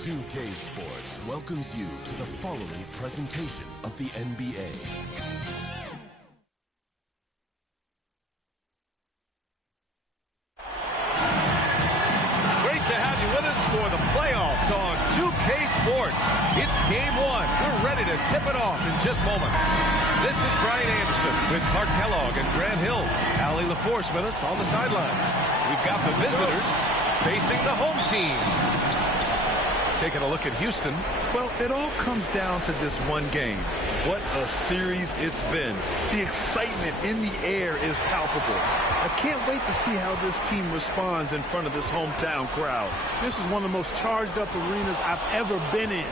2K Sports welcomes you to the following presentation of the NBA. Great to have you with us for the playoffs on 2K Sports. It's game one. We're ready to tip it off in just moments. This is Brian Anderson with Clark Kellogg and Grant Hill. Allie LaForce with us on the sidelines. We've got the visitors facing the home team. Taking a look at Houston. Well, it all comes down to this one game. What a series it's been. The excitement in the air is palpable. I can't wait to see how this team responds in front of this hometown crowd. This is one of the most charged up arenas I've ever been in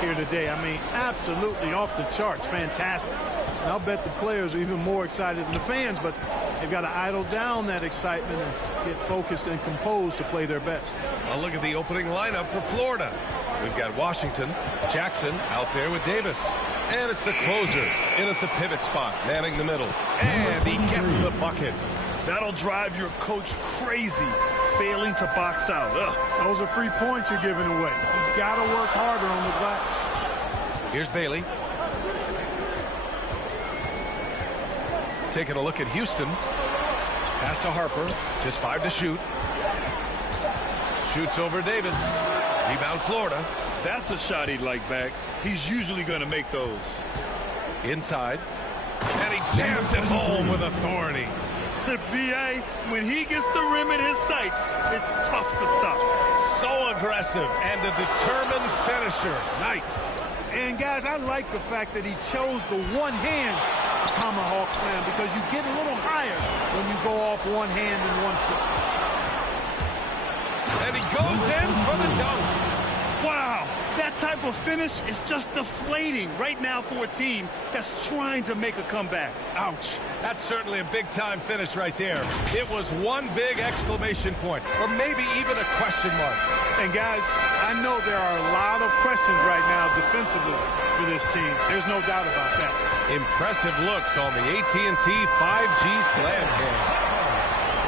here today. I mean, absolutely off the charts. Fantastic. And I'll bet the players are even more excited than the fans, but they've got to idle down that excitement and get focused and composed to play their best. A look at the opening lineup for Florida. We've got Washington, Jackson out there with Davis. And it's the closer in at the pivot spot, manning the middle. And he gets the bucket. That'll drive your coach crazy, failing to box out. Ugh. Those are free points you're giving away. You got to work harder on the glass. Here's Bailey. Taking a look at Houston. Pass to Harper. Just 5 to shoot. Shoots over Davis. Rebound Florida. That's a shot he'd like back. He's usually going to make those. Inside. And he jams it home with authority. B.A., when he gets the rim in his sights, it's tough to stop. So aggressive and a determined finisher. Nice. And, guys, I like the fact that he chose the one-hand tomahawk slam because you get a little higher when you go off one hand and 1 foot. And he goes in for the dunk. Wow, that type of finish is just deflating right now for a team that's trying to make a comeback. Ouch. That's certainly a big-time finish right there. It was one big exclamation point, or maybe even a question mark. And, guys, I know there are a lot of questions right now defensively for this team. There's no doubt about that. Impressive looks on the AT&T 5G Slam Cam.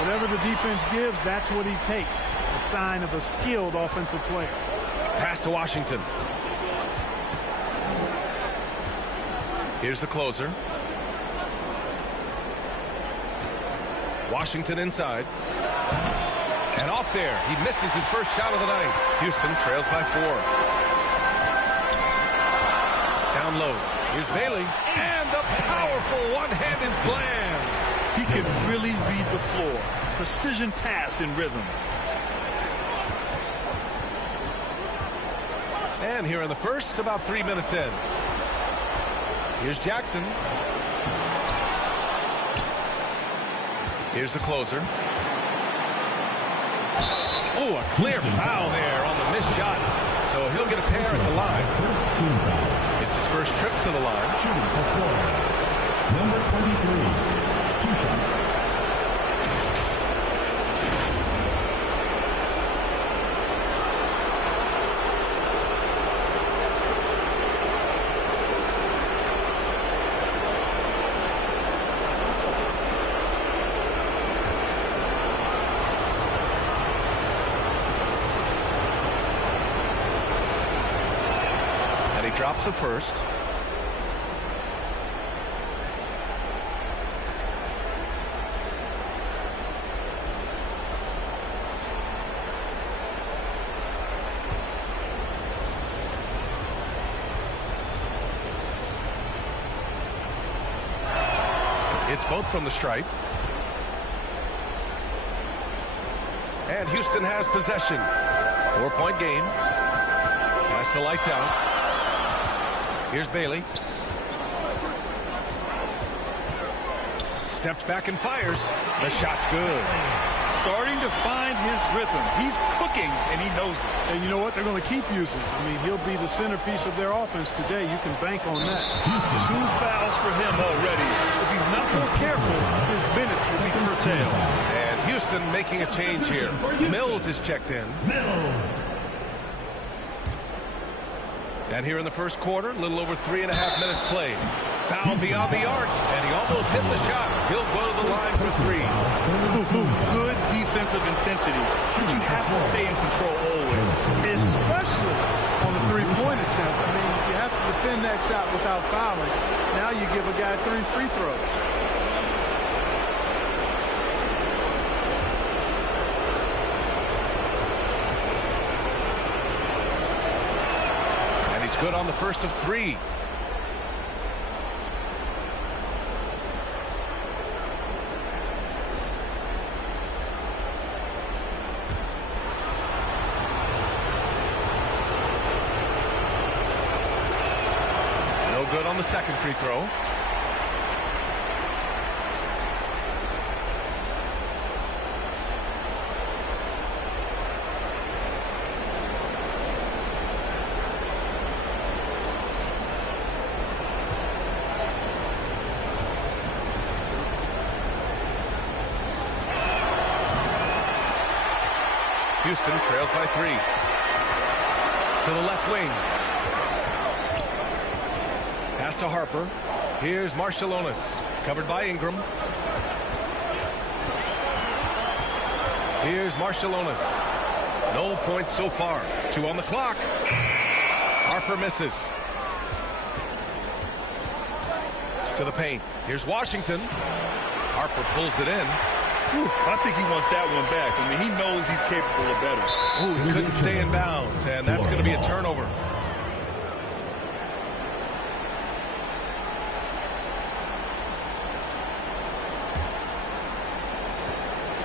Whatever the defense gives, that's what he takes. A sign of a skilled offensive player. Pass to Washington. Here's the closer. Washington inside. And off there. He misses his first shot of the night. Houston trails by 4. Down low. Here's Bailey. And the powerful one-handed slam. He can really read the floor. Precision pass in rhythm. And here in the first, about 3 minutes in. Here's Jackson. Here's the closer. Oh, a clear foul there on the missed shot. So he'll get a pair at the line. It's his first trip to the line. Shooting for Florida. Number 23. 2 shots. Drops a first. It's both from the stripe. And Houston has possession. 4-point game. Pass to lights out. Here's Bailey. Steps back and fires. The shot's good. Starting to find his rhythm. He's cooking, and he knows it. And you know what? They're going to keep using him. I mean, he'll be the centerpiece of their offense today. You can bank on that. 2 fouls for him already. If he's not more careful, his minutes will be curtailed. And Houston making a change here. Mills is checked in. Mills. And here in the first quarter, a little over 3.5 minutes played. Foul beyond the arc, and he almost hit the shot. He'll go to the line for 3. Good defensive intensity, but you have to stay in control always. His especially on a three-point attempt. I mean, you have to defend that shot without fouling. Now you give a guy 3 free throws. And he's good on the first of 3. Good on the second free throw. Houston trails by 3. To the left wing. Pass to Harper. Here's Marshallonis. Covered by Ingram. Here's Marshallonis. No points so far. 2 on the clock. Harper misses. To the paint. Here's Washington. Harper pulls it in. I think he wants that one back. I mean, he knows he's capable of better. Ooh, he couldn't stay in bounds, and that's going to be a turnover.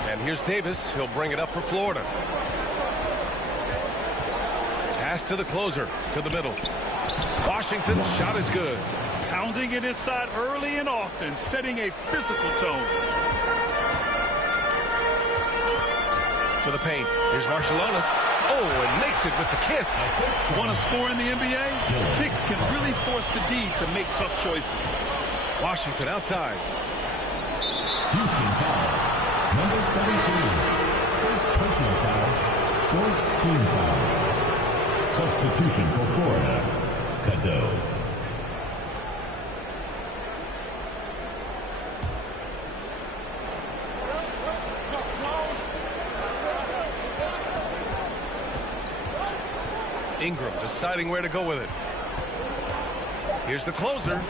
And here's Davis. He'll bring it up for Florida. Pass to the closer, to the middle. Washington, shot is good. Pounding it inside early and often, setting a physical tone. To the paint. Here's Marshallonis. Oh, and makes it with the kiss. Want to score in the NBA? Picks can really force the D to make tough choices. Washington outside. Houston foul. Number 17. First personal foul. 4th team foul. Substitution for Florida. Cadeau. Ingram deciding where to go with it. Here's the closer.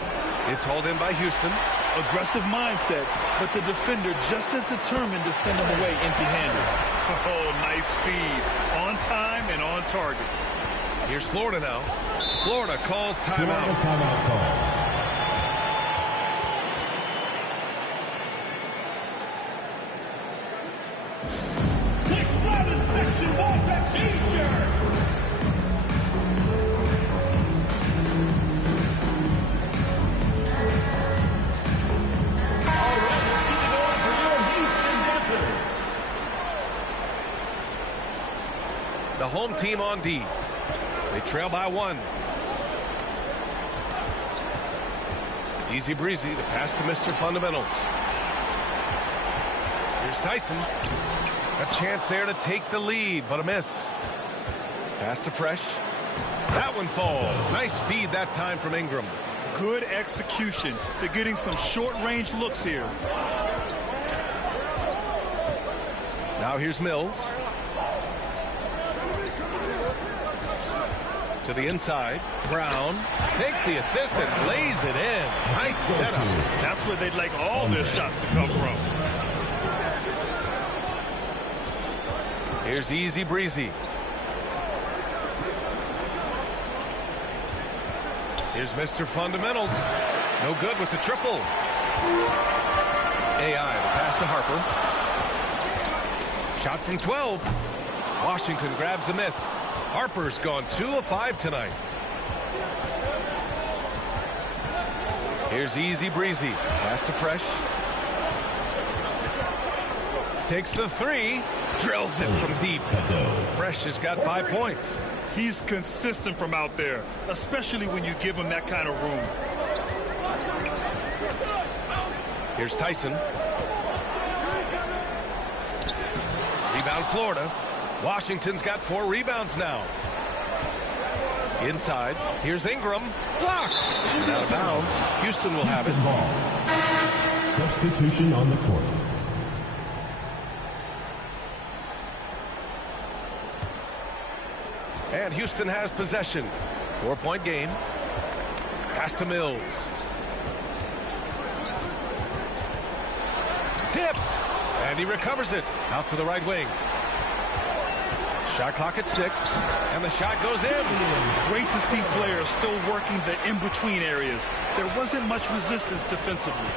It's hauled in by Houston. Aggressive mindset, but the defender just as determined to send him away empty-handed. Oh, nice feed. On time and on target. Here's Florida now. Florida calls timeout. Florida timeout call. Next round is Section 1's a T-shirt. The home team on D. They trail by 1. Easy breezy. The pass to Mr. Fundamentals. Here's Tyson. A chance there to take the lead, but a miss. Pass to Fresh. That one falls. Nice feed that time from Ingram. Good execution. They're getting some short-range looks here. Now here's Mills. To the inside. Brown takes the assist and lays it in. Nice setup. That's where they'd like all their shots to come from. Here's Easy Breezy. Here's Mr. Fundamentals. No good with the triple. AI, the pass to Harper. Shot from 12. Washington grabs the miss. Harper's gone 2 of 5 tonight. Here's Easy Breezy. Pass to Fresh. Takes the 3. Drills it from deep. Fresh has got 5 points. He's consistent from out there, especially when you give him that kind of room. Here's Tyson. Rebound Florida. Washington's got 4 rebounds now. Inside. Here's Ingram. Blocked. And out of bounds. Houston will have it. Ball. Substitution on the court. And Houston has possession. 4-point game. Pass to Mills. Tipped. And he recovers it. Out to the right wing. Shot clock at 6. And the shot goes in. Great to see players still working the in-between areas. There wasn't much resistance defensively.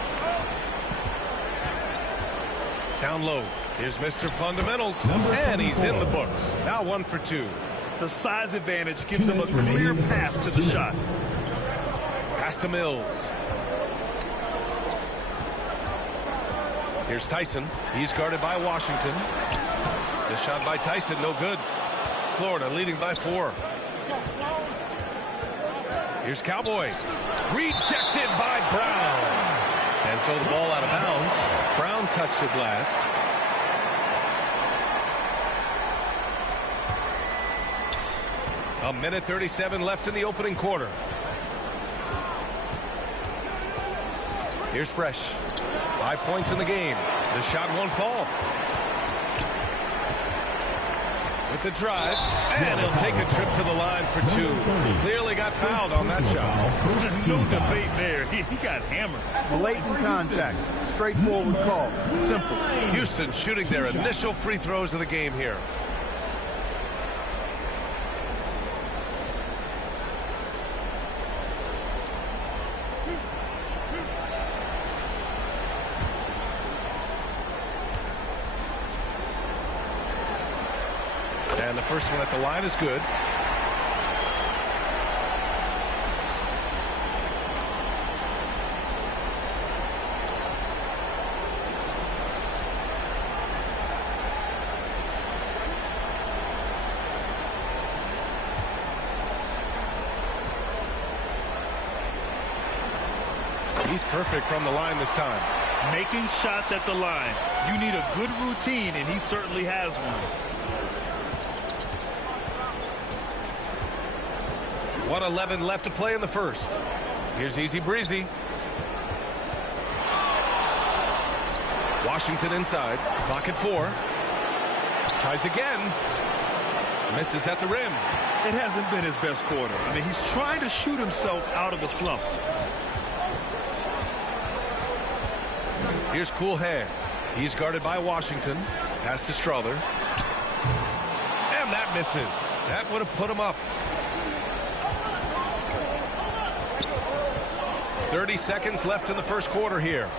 Down low. Here's Mr. Fundamentals. And he's in the books. Now 1 for 2. The size advantage gives him a clear path to the shot. Pass to Mills. Here's Tyson. He's guarded by Washington. The shot by Tyson, no good. Florida leading by 4. Here's Cowboy. Rejected by Brown. And so the ball out of bounds. Brown touched it last. A minute 37 left in the opening quarter. Here's Fresh. 5 points in the game. The shot won't fall. With the drive, and he'll take a trip to the line for 2. Clearly got fouled on that shot. No debate there. He got hammered. Blatant contact. Straightforward call. Simple. Houston shooting their initial free throws of the game here. And the first one at the line is good. He's perfect from the line this time. Making shots at the line. You need a good routine, and he certainly has one. 1:11 left to play in the first. Here's Easy Breezy. Washington inside. Clock at 4. Tries again. Misses at the rim. It hasn't been his best quarter. I mean, he's trying to shoot himself out of a slump. Here's Cool Hands. He's guarded by Washington. Pass to Strother. And that misses. That would have put him up. 30 seconds left in the first quarter here.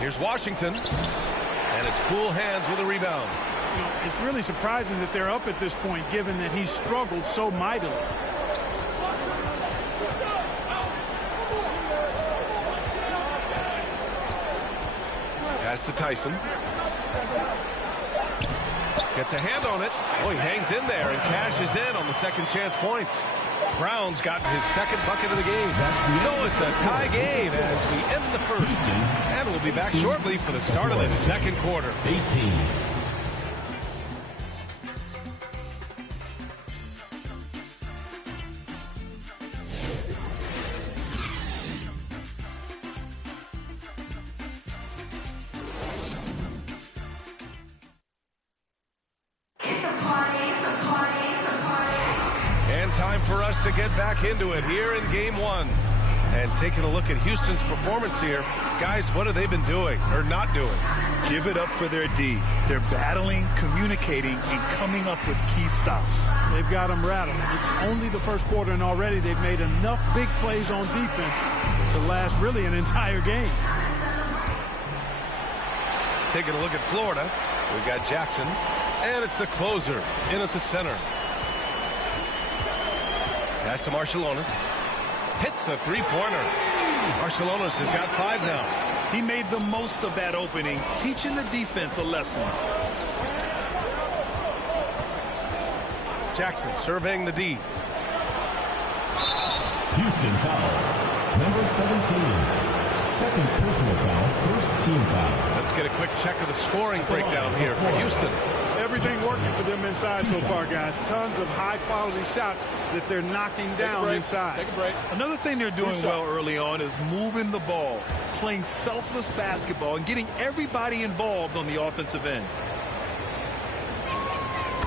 Here's Washington. And it's Cool Hands with a rebound. You know, it's really surprising that they're up at this point, given that he struggled so mightily. Pass to Tyson. Gets a hand on it. Oh, he hangs in there and cashes in on the second chance points. Brown's gotten his second bucket of the game. So it's a tie game as we end the first. And we'll be back shortly for the start of the second quarter. 18. To get back into it here in game 1. And taking a look at Houston's performance here. Guys, what have they been doing or not doing? Give it up for their D. They're battling, communicating, and coming up with key stops. They've got them rattled. It's only the first quarter, and already they've made enough big plays on defense to last really an entire game. Taking a look at Florida. We've got Jackson. And it's the closer in at the center. Pass to Marciulionis. Hits a three-pointer. Marciulionis has got 5 now. He made the most of that opening, teaching the defense a lesson. Jackson surveying the D. Houston foul. Number 17. Second personal foul. First team foul. Let's get a quick check of the scoring breakdown here for Houston. Everything working for them inside so far, guys. Tons of high-quality shots that they're knocking down inside. Take a break. Another thing they're doing well early on is moving the ball, playing selfless basketball, and getting everybody involved on the offensive end.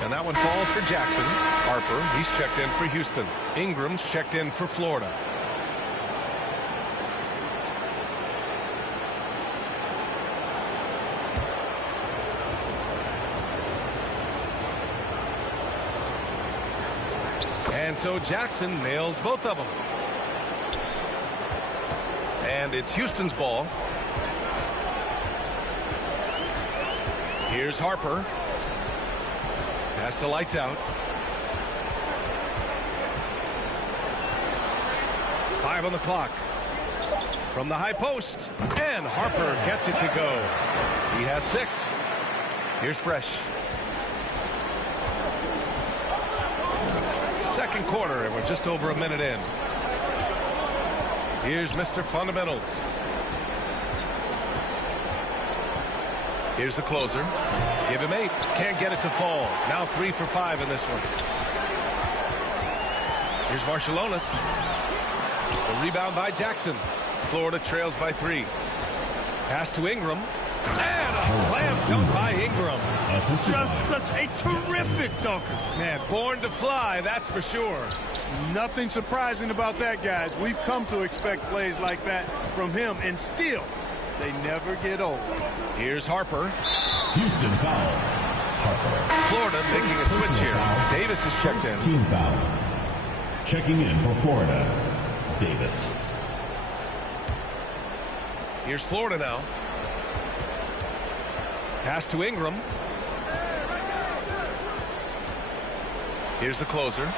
And that one falls for Jackson. Harper, he's checked in for Houston. Ingram's checked in for Florida. And so Jackson nails both of them. And it's Houston's ball. Here's Harper. Pass to lights out. 5 on the clock. From the high post. And Harper gets it to go. He has 6. Here's Fresh. Second quarter, and we're just over a minute in. Here's Mr. Fundamentals. Here's the closer. Give him 8. Can't get it to fall. Now 3 for 5 in this one. Here's Marshallonis. The rebound by Jackson. Florida trails by 3. Pass to Ingram. And a slam dunk by Ingram. Just such a terrific dunker. Man, born to fly, that's for sure. Nothing surprising about that, guys. We've come to expect plays like that from him, and still, they never get old. Here's Harper. Houston foul. Harper. Florida making a switch here. Davis is checked in. Team foul. Checking in for Florida. Davis. Here's Florida now. Pass to Ingram. Here's the closer.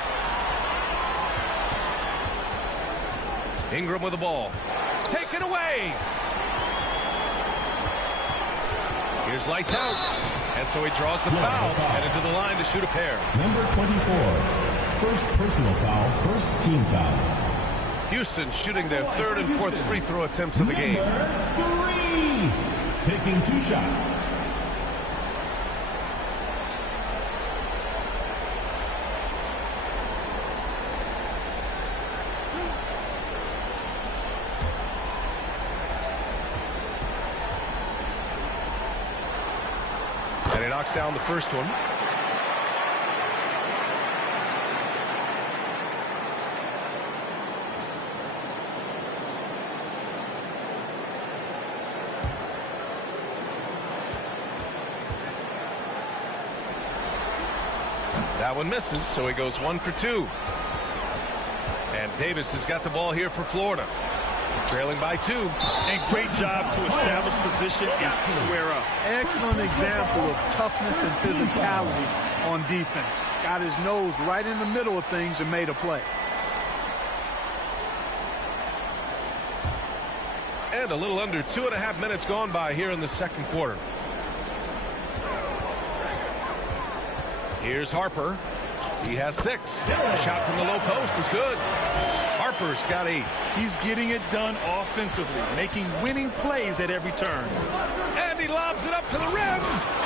Ingram with the ball. Taken away. Here's lights out. And so he draws the foul. Headed to the line to shoot a pair. Number 24. First personal foul. First team foul. Houston shooting their 3rd and 4th free throw attempts of the game. Number 3. Taking 2 shots. And he knocks down the first one. That one misses, so he goes 1 for 2. And Davis has got the ball here for Florida. Trailing by 2. And great job to establish position and square up. Excellent example of toughness and physicality on defense. Got his nose right in the middle of things and made a play. And a little under 2.5 minutes gone by here in the second quarter. Here's Harper. He has 6. A shot from the low post is good. Harper's got 8. He's getting it done offensively, making winning plays at every turn. And he lobs it up to the rim.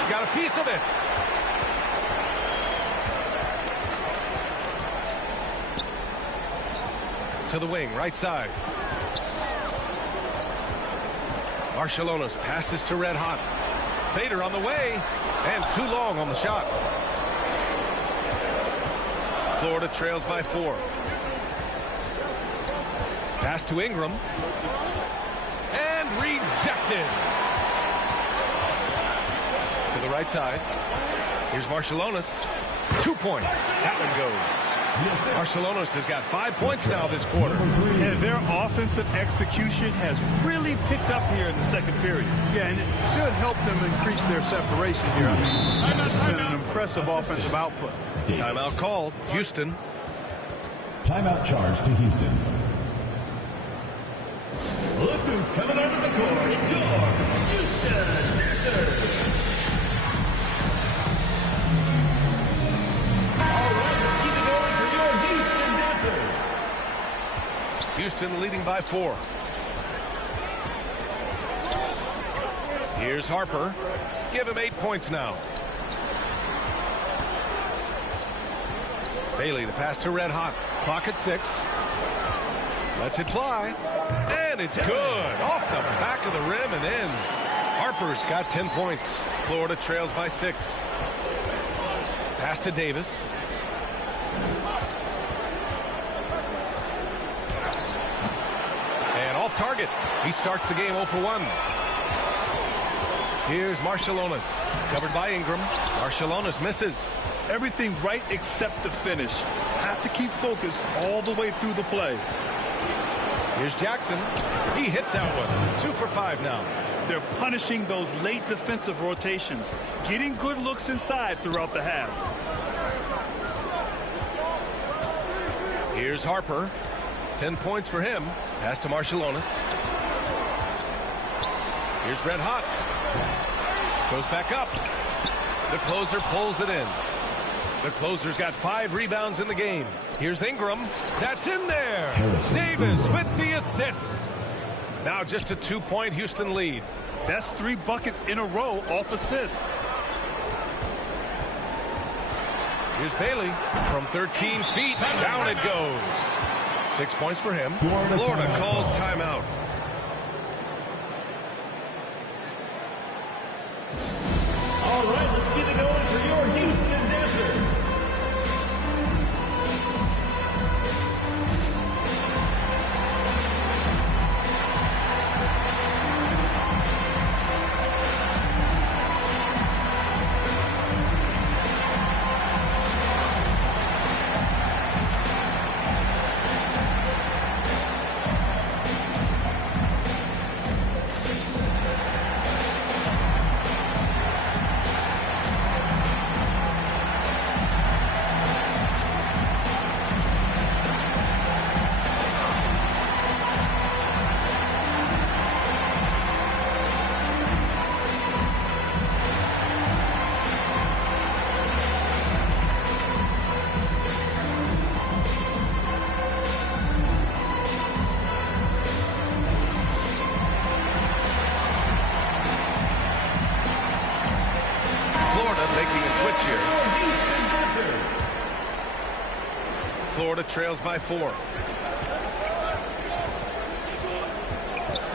Got a piece of it. To the wing, right side. Marshallonis passes to Red Hot. Fader on the way. And too long on the shot. Florida trails by 4. Pass to Ingram. And rejected. To the right side. Here's Marshallonis. 2 points. That one goes. Marshallonis has got 5 points now this quarter. And their offensive execution has really picked up here in the second period. Yeah, and it should help them increase their separation here. I mean, this has been an impressive offensive output. Timeout called. Houston. Timeout charge to Houston. Look who's coming onto the court. It's your Houston GATORS. All right, keep it going for your Houston GATORS. Houston leading by 4. Here's Harper. Give him 8 points now. Bailey, the pass to Red Hot. Clock at 6. Lets it fly. And it's good. Off the back of the rim and in. Harper's got 10 points. Florida trails by 6. Pass to Davis. And off target. He starts the game 0 for 1. Here's Marciulionis. Covered by Ingram. Marciulionis misses. Everything right except the finish. Have to keep focused all the way through the play. Here's Jackson. He hits that one. 2 for 5 now. They're punishing those late defensive rotations, getting good looks inside throughout the half. Here's Harper. 10 points for him. Pass to Marciulionis. Here's Red Hot. Goes back up. The closer pulls it in. The closer's got 5 rebounds in the game. Here's Ingram. That's in there. Davis with the assist. Now just a 2-point Houston lead. That's 3 buckets in a row off assist. Here's Bailey from 13 feet. Down it goes. 6 points for him. Florida calls timeout. All right, let's get it going for your Houston Desert. Florida trails by 4.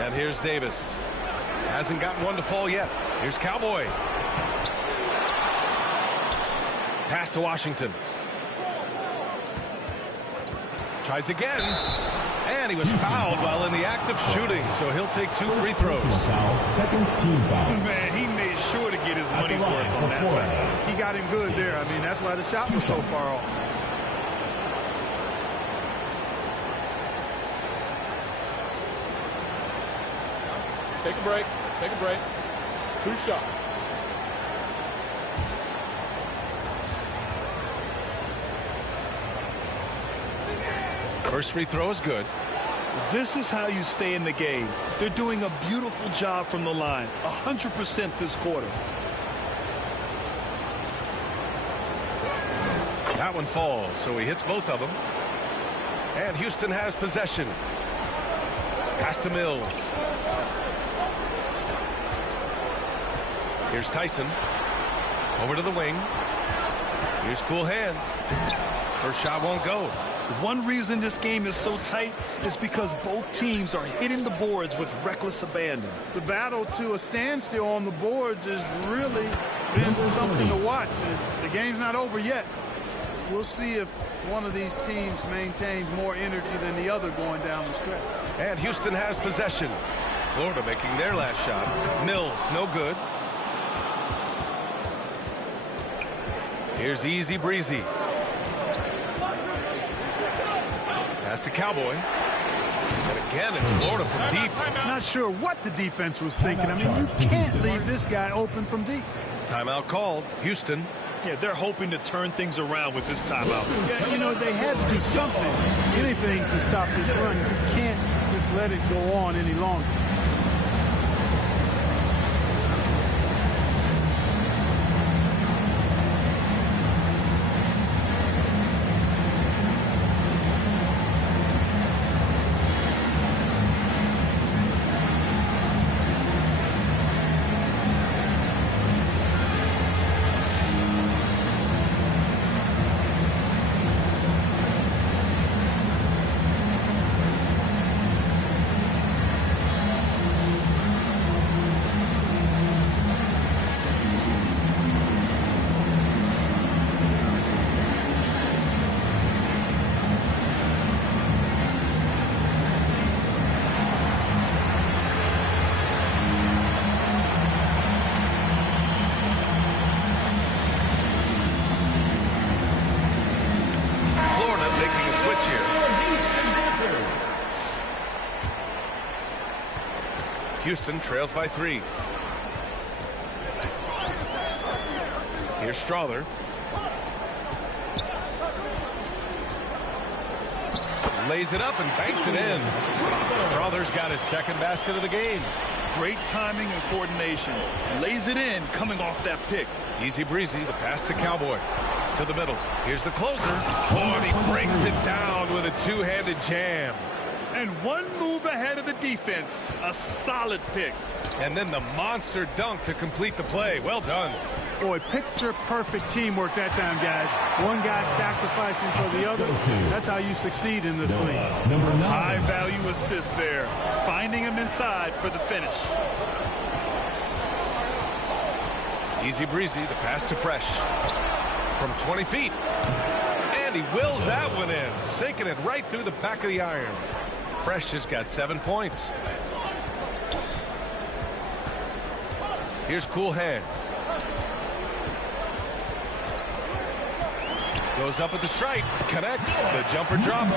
And here's Davis. Hasn't gotten one to fall yet. Here's Cowboy. Pass to Washington. Tries again. And he was fouled while in the act of shooting, so he'll take 2 free throws. Second team foul. Man, he made sure to get his money's worth on that foul. He got him good there. I mean, that's why the shot was so far off. Take a break. Take a break. 2 shots. First free throw is good. This is how you stay in the game. They're doing a beautiful job from the line. 100% this quarter. That one falls, so he hits both of them. And Houston has possession. Pass to Mills. Here's Tyson. Over to the wing. Here's cool hands. First shot won't go. One reason this game is so tight is because both teams are hitting the boards with reckless abandon. The battle to a standstill on the boards has really been something to watch. And the game's not over yet. We'll see if one of these teams maintains more energy than the other going down the stretch. And Houston has possession. Florida making their last shot. Mills, no good. Here's Easy Breezy. Pass to Cowboy. And again, it's Florida from deep. Not sure what the defense was thinking. I mean, you can't leave this guy open from deep. Timeout called. Houston. Yeah, they're hoping to turn things around with this timeout. Yeah, you know, they had to do something, anything to stop this run. You can't just let it go on any longer. Houston trails by 3. Here's Strother. Lays it up and banks it in. Strother's got his second basket of the game. Great timing and coordination. Lays it in coming off that pick. Easy breezy, the pass to Cowboy. To the middle. Here's the closer. Oh, and he brings it down with a two-handed jam. And one move ahead of the defense. A solid pick. And then the monster dunk to complete the play. Well done. Boy, picture-perfect teamwork that time, guys. One guy sacrificing for the other. That's how you succeed in this league. High-value assist there. Finding him inside for the finish. Easy breezy, the pass to Fresh. From 20 feet. And he wills that one in. Sinking it right through the back of the iron. Fresh has got 7 points. Here's Cool Hands. Goes up at the stripe, connects, the jumper drops.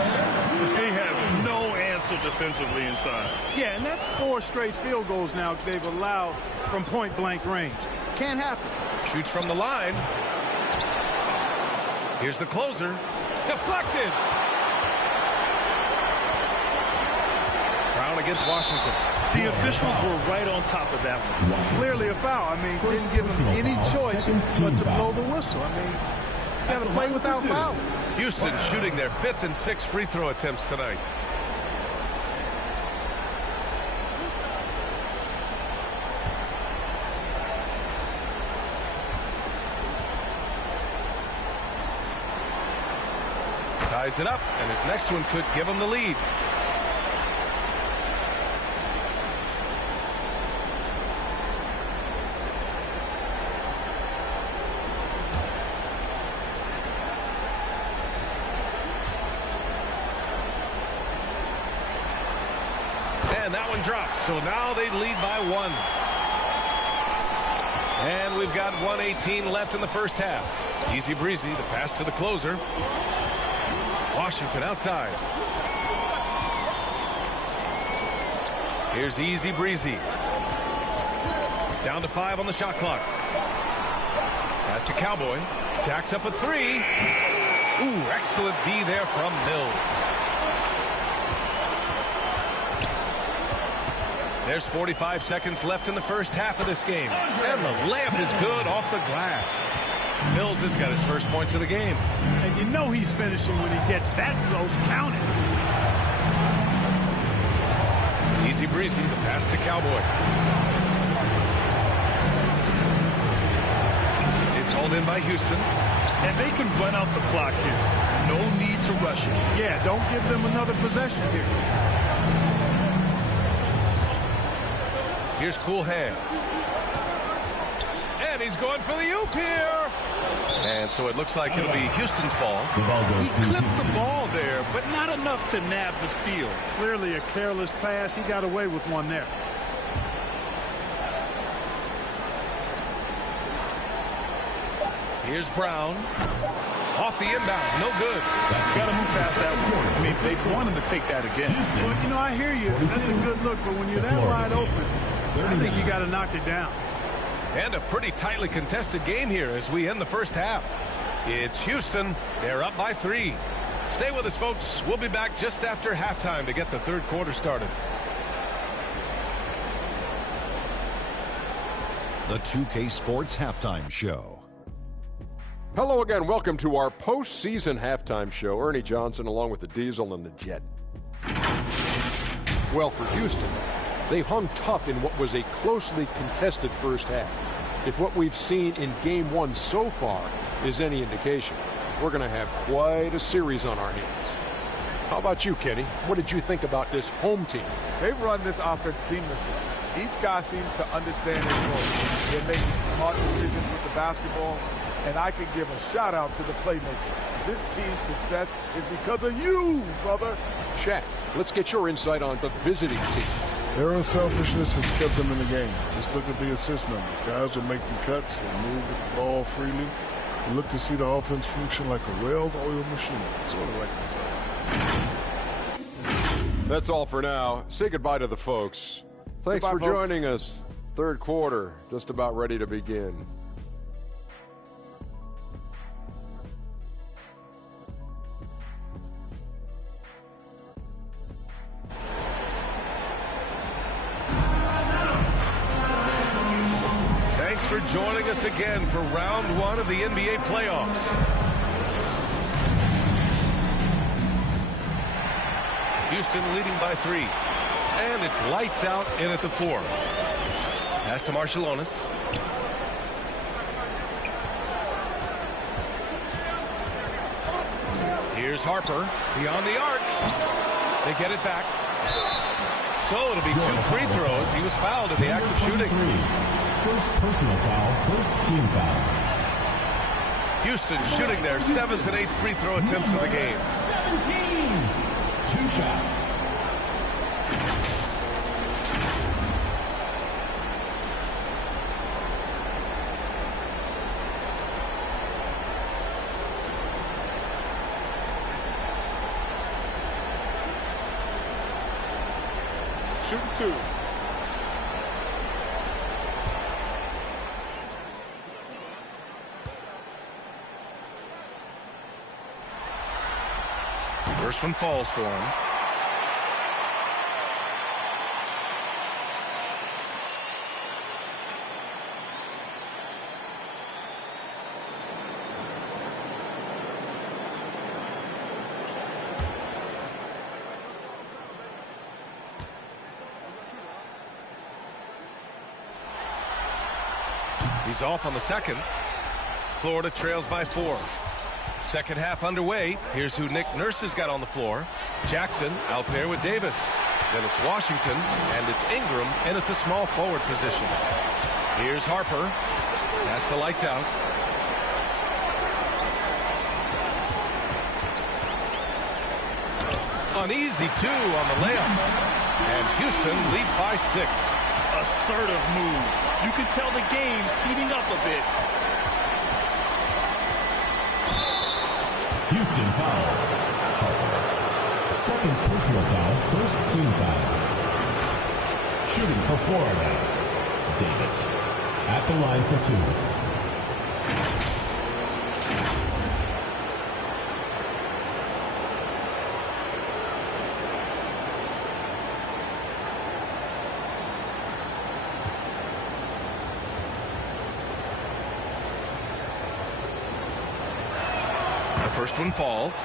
They have no answer defensively inside. Yeah, and that's 4 straight field goals now they've allowed from point-blank range. Can't happen. Shoots from the line. Here's the closer. Deflected. Brown against Washington. The officials were right on top of that one. Clearly a foul. I mean, didn't give them any choice but to blow the whistle. I mean, you got to play without foul. Houston shooting their 5th and 6th free throw attempts tonight. Ties it up, and his next one could give him the lead. And that one drops, so now they lead by 1. And we've got 1:18 left in the first half. Easy breezy, the pass to the closer. Washington outside. Here's Easy Breezy. Down to 5 on the shot clock. Pass to Cowboy. Jacks up a 3. Ooh, excellent D there from Mills. There's 45 seconds left in the first half of this game. And the layup is good off the glass. Mills has got his first points of the game. And you know he's finishing when he gets that close. Count it. Easy breezy, the pass to Cowboy. It's hauled in by Houston. And they can run out the clock here. No need to rush it. Yeah, don't give them another possession here. Here's Cool Hands. And he's going for the oop here. And so it looks like it'll be Houston's ball. He clipped the ball there, but not enough to nab the steal. Clearly a careless pass. He got away with one there. Here's Brown. Off the inbound. No good. That's got to move past that one. I mean, they want him to take that again. Well, you know, I hear you. That's a good look, but when you're that wide open, I think you got to knock it down. And a pretty tightly contested game here as we end the first half. It's Houston. They're up by 3. Stay with us, folks. We'll be back just after halftime to get the third quarter started. The 2K Sports Halftime Show. Hello again. Welcome to our postseason halftime show. Ernie Johnson along with the Diesel and the Jet. Well, for Houston, they've hung tough in what was a closely contested first half. If what we've seen in Game 1 so far is any indication, we're going to have quite a series on our hands. How about you, Kenny? What did you think about this home team? They've run this offense seamlessly. Each guy seems to understand his role. They're making smart decisions with the basketball, and I can give a shout-out to the playmakers. This team's success is because of you, brother. Shaq, let's get your insight on the visiting team. Their unselfishness has kept them in the game. Just look at the assist numbers. Guys are making cuts and move with the ball freely. You look to see the offense function like a well-oiled machine, sort of like myself. That's all for now. Say goodbye to the folks. Thanks Goodbye, for folks. joining us. Third quarter, just about ready to begin. Thanks for joining us again for round one of the NBA playoffs. Houston leading by 3. And it's lights out in at the 4. Pass to Marciulionis. Here's Harper beyond the arc. They get it back. So it'll be 2 free throws. He was fouled in the act of shooting. First personal foul, first team foul. Houston shooting their 7th and 8th free throw attempts of the game. 17. 2 shots. Shooting 2. First one falls for him. He's off on the second. Florida trails by 4. Second half underway. Here's who Nick Nurse has got on the floor. Jackson out there with Davis. Then it's Washington, and it's Ingram in at the small forward position. Here's Harper. Pass to lights out. Uneasy 2 on the layup. And Houston leads by 6. Assertive move. You can tell the game's heating up a bit. Houston foul. Harper. Second personal foul, first team foul. Shooting for Florida. Davis at the line for 2. First one falls.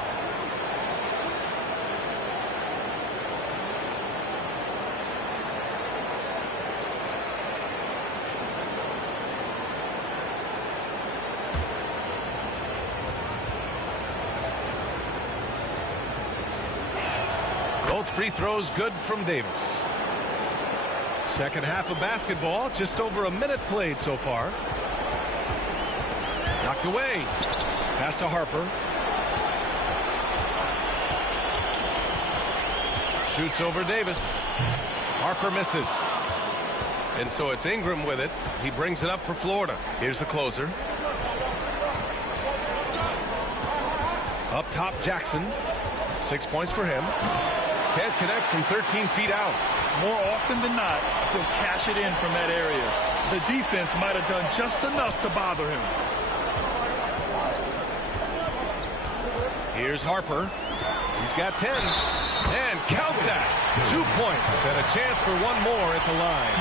Both free throws good from Davis. Second half of basketball, just over a minute played so far. Knocked away. Pass to Harper. Shoots over Davis. Harper misses. And so it's Ingram with it. He brings it up for Florida. Here's the closer. Up top, Jackson. 6 points for him. Can't connect from 13 feet out. More often than not, he'll cash it in from that area. The defense might have done just enough to bother him. Here's Harper. He's got 10. And count that. 2 points and a chance for one more at the line.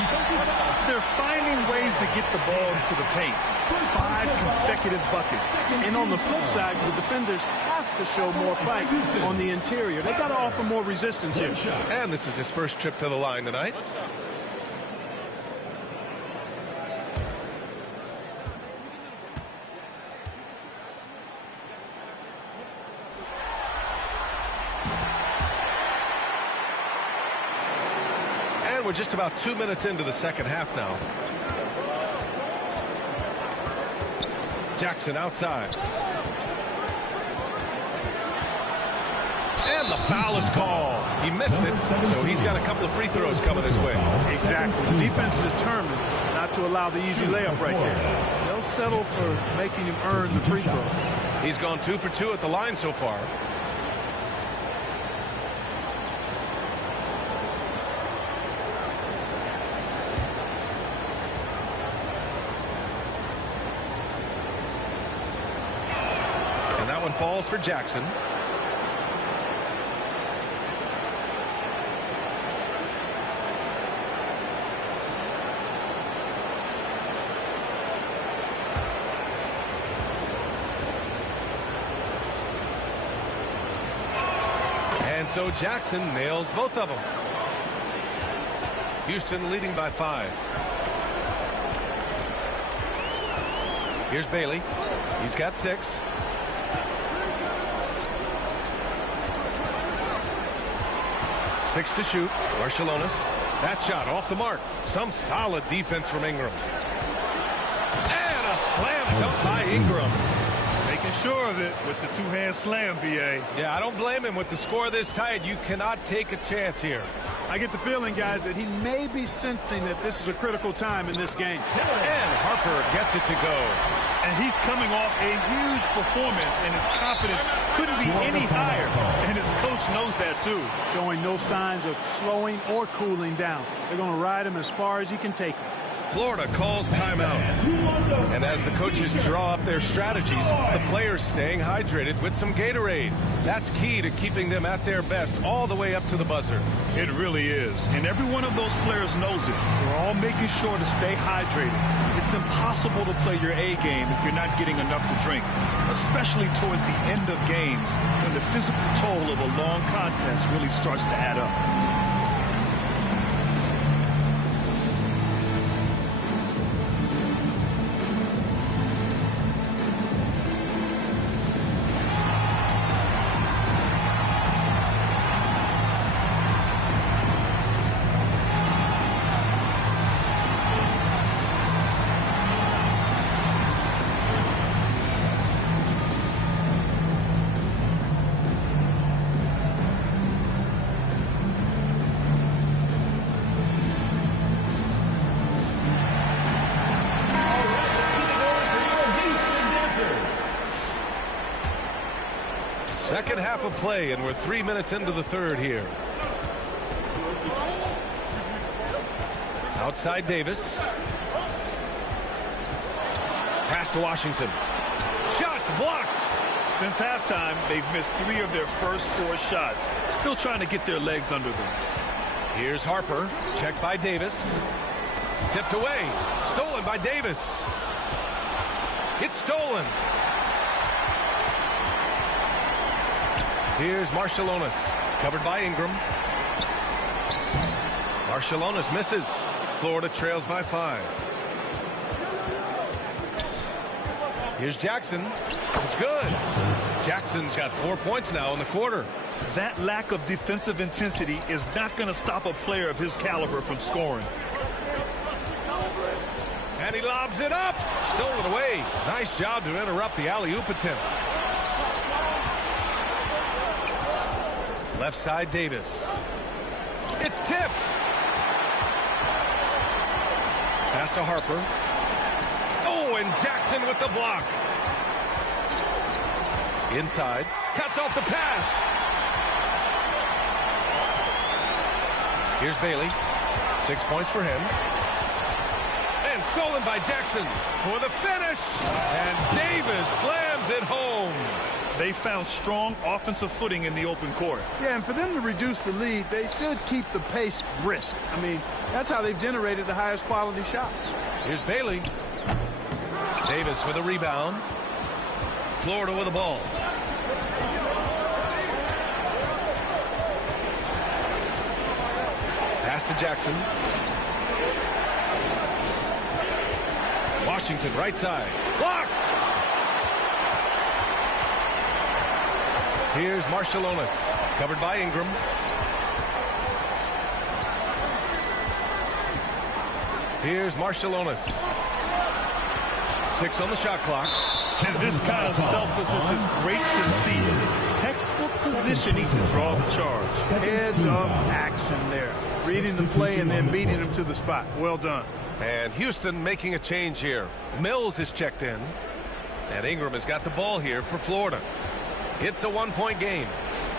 They're finding ways to get the ball into the paint. 5 consecutive buckets. And on the flip side, the defenders have to show more fight on the interior. They got to offer more resistance here. And this is his first trip to the line tonight. We're just about 2 minutes into the second half now. Jackson outside. And the foul is called. He missed it, so he's got a couple of free throws coming his way. Exactly. The defense is determined not to allow the easy layup right there. They'll settle for making him earn the free throw. He's gone 2 for 2 at the line so far. one falls for Jackson. And so Jackson nails both of them. Houston leading by 5. Here's Bailey. He's got 6. Six to shoot. Marciulionis. That shot off the mark. Some solid defense from Ingram. And a slam dunk by Ingram. Making sure of it with the two-hand slam, B.A. Yeah, I don't blame him. With the score this tight, you cannot take a chance here. I get the feeling, guys, that he may be sensing that this is a critical time in this game. And Harper gets it to go. And he's coming off a huge performance, and his confidence couldn't be any higher. And his coach knows that, too. Showing no signs of slowing or cooling down. They're going to ride him as far as he can take him. Florida calls timeout. And as the coaches draw up their strategies, the players staying hydrated with some Gatorade. That's key to keeping them at their best all the way up to the buzzer. It really is. And every one of those players knows it. They're all making sure to stay hydrated. It's impossible to play your A game if you're not getting enough to drink, especially towards the end of games when the physical toll of a long contest really starts to add up. Second half of play, and we're 3 minutes into the third here. Outside Davis. Pass to Washington. Shots blocked. Since halftime, they've missed 3 of their first 4 shots. Still trying to get their legs under them. Here's Harper. Checked by Davis. Tipped away. Stolen by Davis. It's stolen. Here's Marciulionis. Covered by Ingram. Marciulionis misses. Florida trails by 5. Here's Jackson. It's good. Jackson's got 4 points now in the quarter. That lack of defensive intensity is not going to stop a player of his caliber from scoring. And he lobs it up. Stolen away. Nice job to interrupt the alley-oop attempt. Left side, Davis. It's tipped. Pass to Harper. Oh, and Jackson with the block. Inside. Cuts off the pass. Here's Bailey. 6 points for him. And stolen by Jackson for the finish. And Davis slams it home. They found strong offensive footing in the open court. Yeah, and for them to reduce the lead, they should keep the pace brisk. I mean, that's how they've generated the highest quality shots. Here's Bailey. Davis with a rebound. Florida with the ball. Pass to Jackson. Washington right side. Blocked! Here's Marciulionis. Covered by Ingram. Here's Marciulionis. 6 on the shot clock. And this kind of selflessness is great to see. Textbook positioning to draw the charge. Heads-up action there. Reading the play and then beating him to the spot. Well done. And Houston making a change here. Mills is checked in. And Ingram has got the ball here for Florida. It's a 1-point game.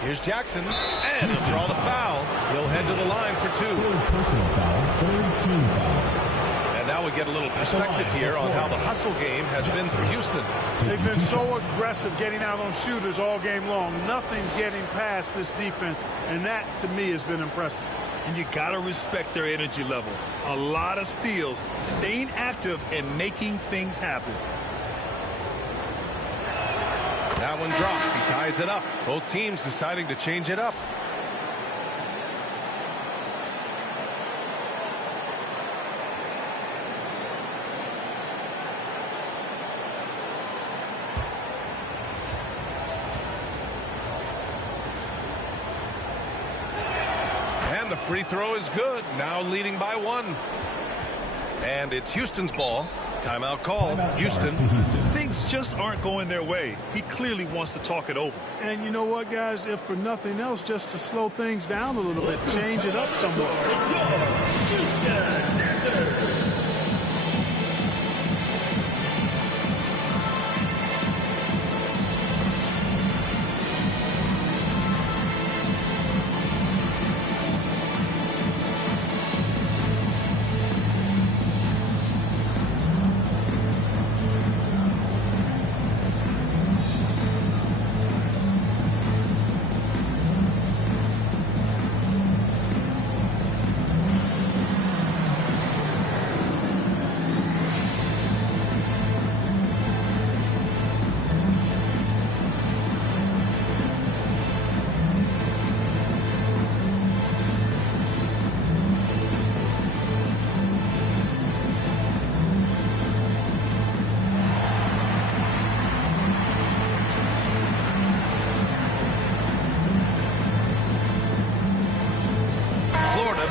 Here's Jackson. And he'll draw the foul. He'll head to the line for 2. Personal foul, third team foul. And now Now we get a little perspective here on how the hustle game has been for Houston. They've been so aggressive getting out on shooters all game long. Nothing's getting past this defense, and that, to me, has been impressive. And you got to respect their energy level. A lot of steals, staying active, and making things happen. That one drops. He ties it up. Both teams deciding to change it up. And the free throw is good. Now leading by 1. And it's Houston's ball. Timeout call. Houston. Things just aren't going their way. He clearly wants to talk it over. And you know what, guys? If for nothing else, just to slow things down a little bit, change it up somewhat.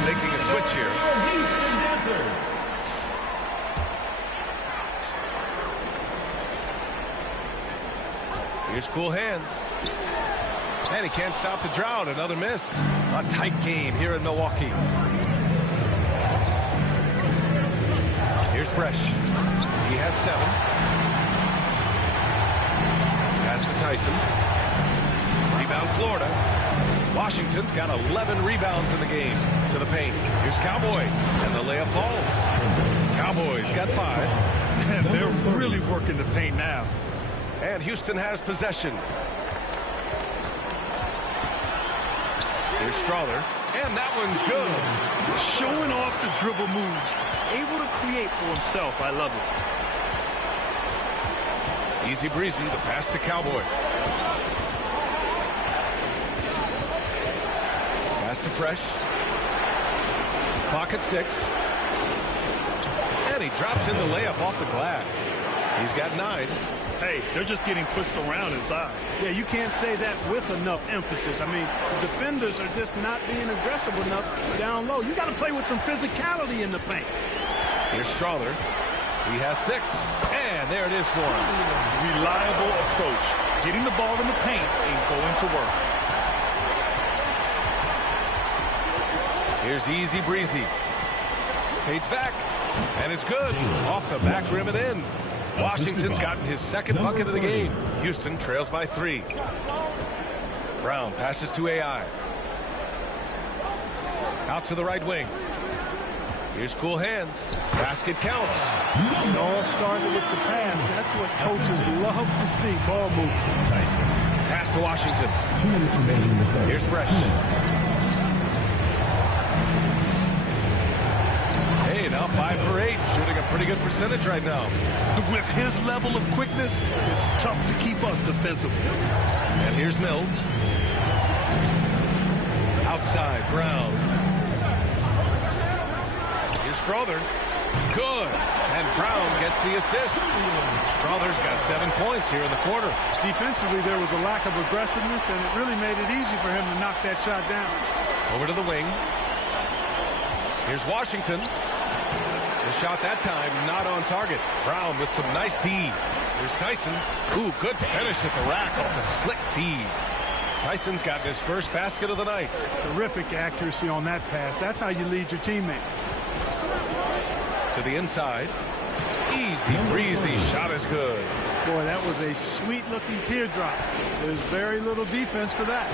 Making a switch here. Here's cool hands. And he can't stop the drought. Another miss. A tight game here in Milwaukee. Here's Fresh. He has 7. Pass to Tyson. Rebound Florida. Washington's got 11 rebounds in the game. To the paint. Here's Cowboy. And the layup falls. Cowboys got 5. And they're really working the paint now. And Houston has possession. Here's Strother. And that one's good. Showing off the dribble moves. Able to create for himself. I love it. Easy breezy. The pass to Cowboy. Pass to Fresh. Clock at 6. And he drops in the layup off the glass. He's got 9. Hey, they're just getting pushed around inside. Yeah, you can't say that with enough emphasis. I mean, the defenders are just not being aggressive enough down low. You got to play with some physicality in the paint. Here's Strother. He has 6. And there it is for him. Reliable approach. Getting the ball in the paint and going to work. Here's Easy Breezy. Fades back. And it's good. Off the back rim and in. Washington's gotten his second bucket of the game. Houston trails by 3. Brown passes to AI. Out to the right wing. Here's cool hands. Basket counts. It all started with the pass. That's what coaches love to see. Ball movement. Tyson. Pass to Washington. 2 minutes remaining in the third. Here's Fresh. 2 minutes. Hey, now 5 for 8. Shooting a pretty good percentage right now. With his level of quickness, it's tough to keep up defensively. And here's Mills. Outside, Brown. Here's Strother. Good. And Brown gets the assist. Strother's got 7 points here in the quarter. Defensively, there was a lack of aggressiveness, and it really made it easy for him to knock that shot down. Over to the wing. Here's Washington. The shot that time not on target. Brown with some nice D. Here's Tyson. Ooh, good finish at the rack off the slick feed. Tyson's gotten his first basket of the night. Terrific accuracy on that pass. That's how you lead your teammate. To the inside. Easy breezy. Shot is good. Boy, that was a sweet-looking teardrop. There's very little defense for that.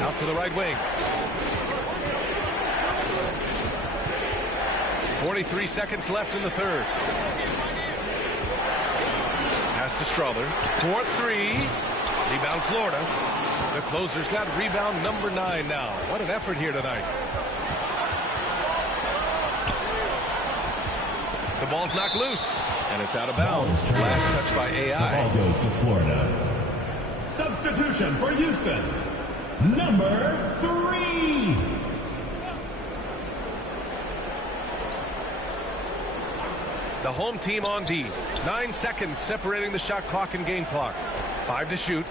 Out to the right wing. 43 seconds left in the third. Pass to Strother. 4-3. Rebound Florida. The closer's got rebound number 9 now. What an effort here tonight. The ball's knocked loose, and it's out of bounds. Last touch by AI. The ball goes to Florida. Substitution for Houston. Number 3. The home team on D. 9 seconds separating the shot clock and game clock. 5 to shoot.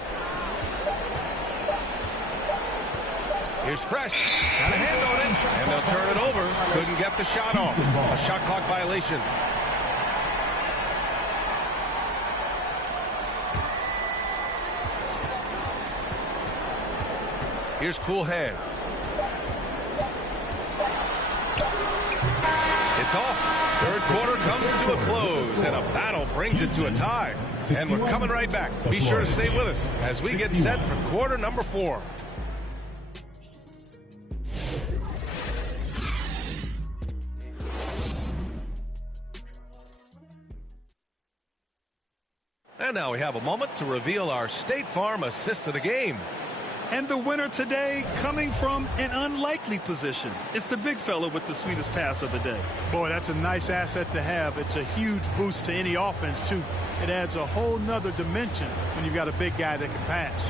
Here's Fresh. Got a hand on it. And they'll turn it over. Couldn't get the shot off. A shot clock violation. Here's Cool Hands. It's off. Third quarter comes to a close, and a battle brings it to a tie. And we're coming right back. Be sure to stay with us as we get set for quarter number 4. And now we have a moment to reveal our State Farm assist of the game. And the winner today coming from an unlikely position. It's the big fella with the sweetest pass of the day. Boy, that's a nice asset to have. It's a huge boost to any offense, too. It adds a whole nother dimension when you've got a big guy that can pass.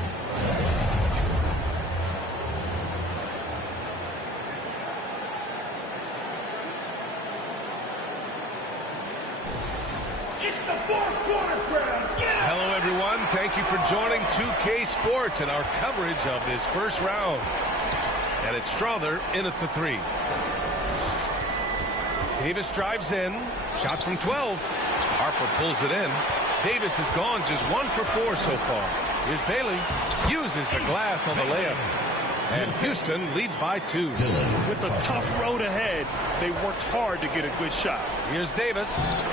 Hello, everyone. Thank you for joining 2K Sports and our coverage of this first round. And it's Strother in at the 3. Davis drives in. Shot from 12. Harper pulls it in. Davis has gone just 1 for 4 so far. Here's Bailey. Uses the glass on the layup. And Houston leads by 2. With a tough road ahead, they worked hard to get a good shot. Here's Davis.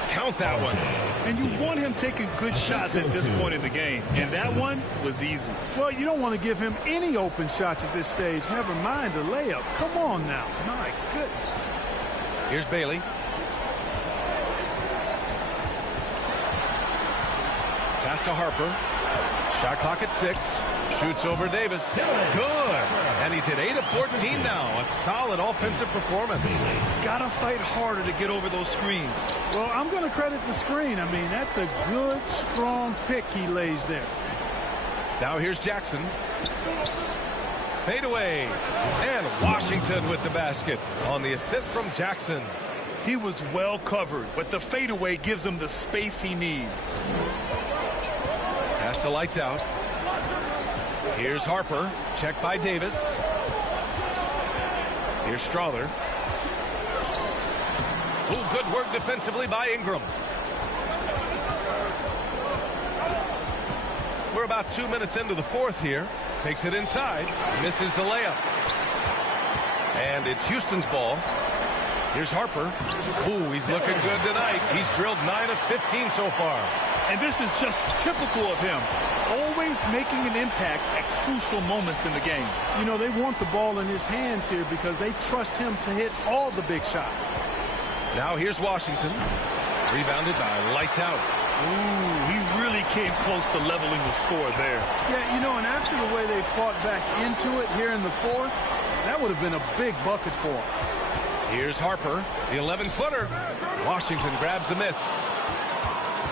Count that one. And you want him taking good shots at this point in the game. And that one was easy. Well, you don't want to give him any open shots at this stage. Never mind the layup. Come on now. My goodness. Here's Bailey. Pass to Harper. Shot clock at 6. Shoots over Davis. Good. And he's hit 8 of 14 now. A solid offensive performance. Gotta fight harder to get over those screens. Well, I'm going to credit the screen. I mean, that's a good, strong pick he lays there. Now here's Jackson. Fade away. And Washington with the basket on the assist from Jackson. He was well covered, but the fadeaway gives him the space he needs. Pass to Lights Out. Here's Harper. Checked by Davis. Here's Strother. Oh, good work defensively by Ingram. We're about 2 minutes into the fourth here. Takes it inside. Misses the layup. And it's Houston's ball. Here's Harper. Ooh, he's looking good tonight. He's drilled 9 of 15 so far. And this is just typical of him. Always making an impact at crucial moments in the game. You know, they want the ball in his hands here because they trust him to hit all the big shots. Now here's Washington. Rebounded by Lights Out. Ooh, he really came close to leveling the score there. Yeah, you know, and after the way they fought back into it here in the fourth, that would have been a big bucket for him. Here's Harper, the 11-footer. Washington grabs the miss.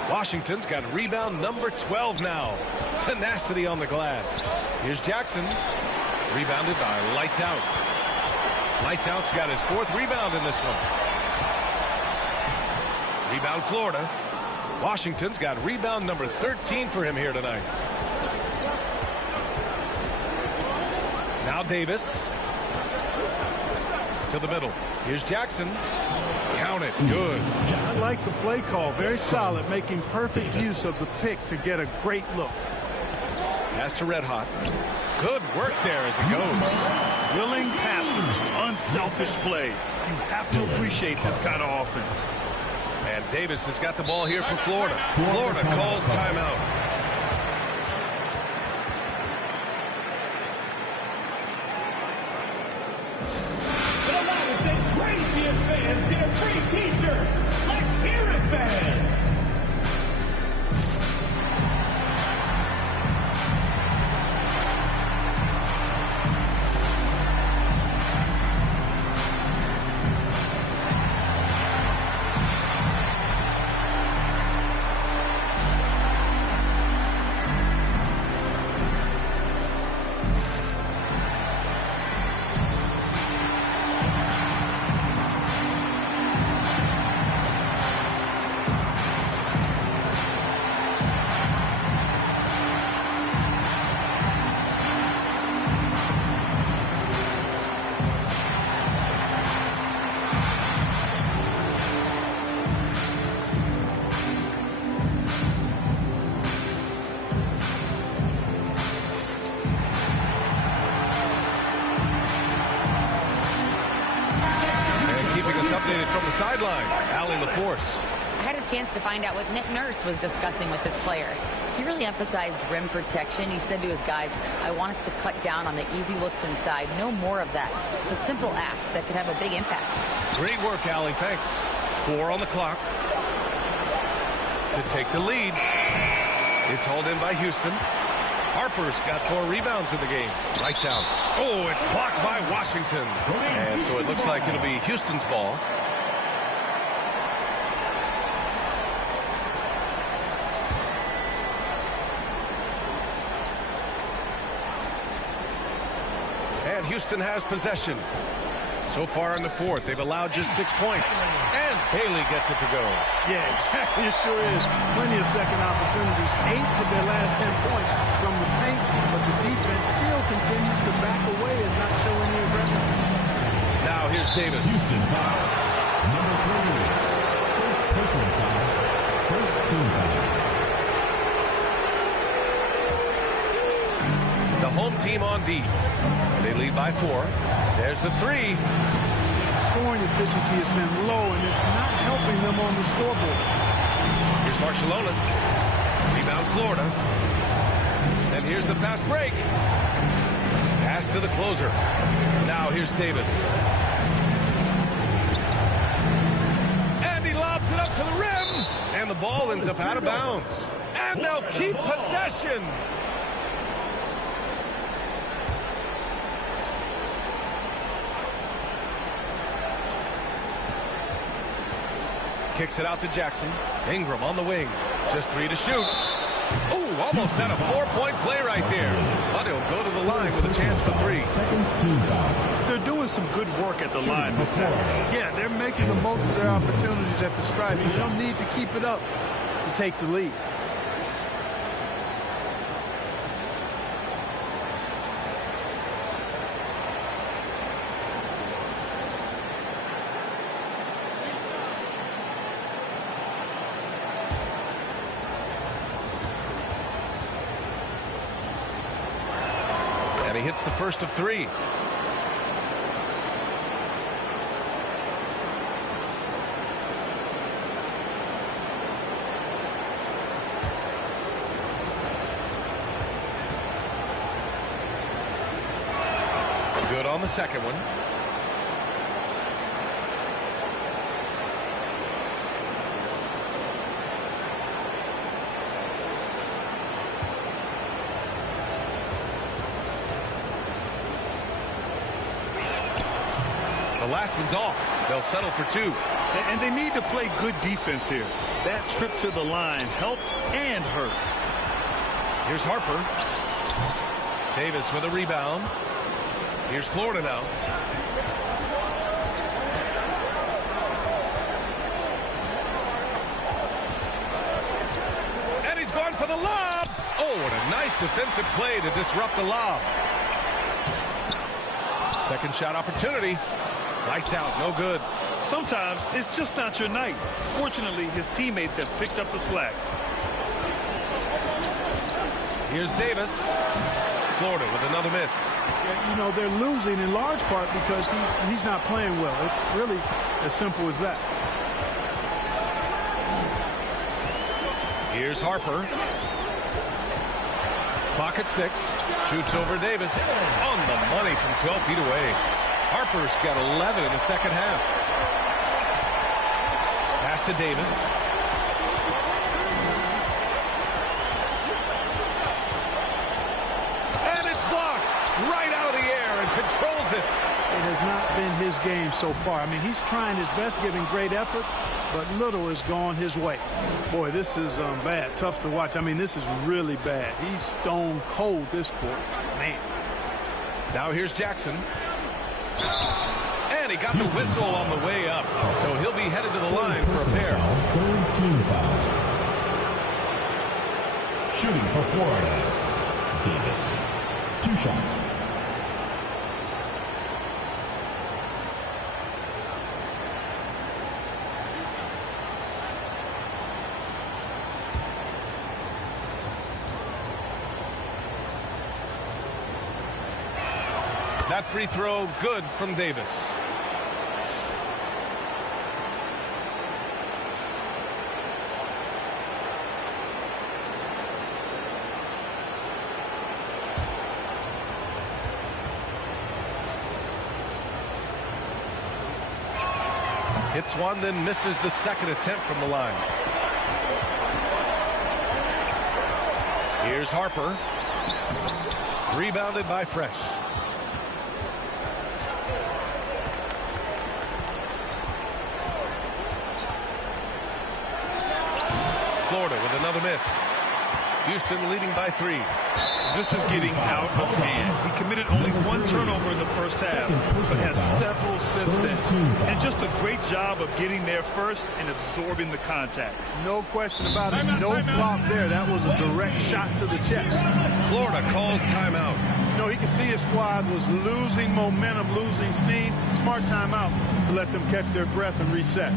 Washington's got rebound number 12 now. Tenacity on the glass. Here's Jackson. Rebounded by Lights Out. Lights Out's got his 4th rebound in this one. Rebound Florida. Washington's got rebound number 13 for him here tonight. Now Davis. To the middle. Here's Jackson. Count it. Good. I like the play call. Very solid, making perfect use of the pick to get a great look. Pass to Red Hot. Good work there as it goes. Willing passers, unselfish play. You have to appreciate this kind of offense. And Davis has got the ball here for Florida. Florida calls timeout. craziest fans get a free t-shirt. Let's hear it, fans. From the sideline, Allie LaForce. I had a chance to find out what Nick Nurse was discussing with his players. He really emphasized rim protection. He said to his guys, I want us to cut down on the easy looks inside. No more of that. It's a simple ask that could have a big impact. Great work, Allie. Thanks. 4 on the clock to take the lead. It's hauled in by Houston. Harper's got 4 rebounds in the game. Lights out. Oh, it's blocked by Washington. And so it looks like it'll be Houston's ball. And Houston has possession. So far in the fourth, they've allowed just 6 points. And Haley gets it to go. Yeah, exactly. It sure is. Plenty of second opportunities. 8 of their last 10 points from the paint, but the defense still continues to back away and not show any aggression. Now here's Davis. Houston foul. Number 3. First personal foul. First team foul. The home team on D. They lead by 4. There's the 3. Scoring efficiency has been low, and it's not helping them on the scoreboard. Here's Marciulionis. Rebound Florida. And here's the fast break. Pass to the closer. Now here's Davis. And he lobs it up to the rim. And the ball ends up out of bounds. And they'll keep possession. Kicks it out to Jackson. Ingram on the wing. Just 3 to shoot. Ooh, almost had a 4-point play right there. But he'll go to the line with a chance for 3. Second team foul. They're doing some good work at the line this half. Yeah, they're making the most of their opportunities at the stripe. You don't need to keep it up to take the lead. And he hits the first of 3. Good on the second one. The last one's off. They'll settle for 2. And they need to play good defense here. That trip to the line helped and hurt. Here's Harper. Davis with a rebound. Here's Florida now. And he's going for the lob. Oh, what a nice defensive play to disrupt the lob. Second shot opportunity. Lights out, no good. Sometimes it's just not your night. Fortunately, his teammates have picked up the slack. Here's Davis. Florida with another miss. Yeah, you know, they're losing in large part because he's not playing well. It's really as simple as that. Here's Harper. Clock at 6. Shoots over Davis. On the money from 12 feet away. Harper's got 11 in the second half. Pass to Davis. And it's blocked right out of the air and controls it. It has not been his game so far. I mean, he's trying his best, giving great effort, but little has gone his way. Boy, this is bad. Tough to watch. I mean, this is really bad. He's stone cold, this boy. Man. Now here's Jackson. And he got the whistle on the way up. So he'll be headed to the line for a pair. Third team foul. Shooting for Florida, Davis. 2 shots. That free throw good from Davis. Hits one, then misses the second attempt from the line. Here's Harper. Rebounded by Fresh. Florida with another miss. Houston leading by 3. This is getting out of hand. He committed only 1 turnover in the first half, but has several since then. And just a great job of getting there first and absorbing the contact. No question about it. No flop there. That was a direct shot to the chest. Florida calls timeout. You know, he could see his squad was losing momentum, losing steam. Smart timeout to let them catch their breath and reset.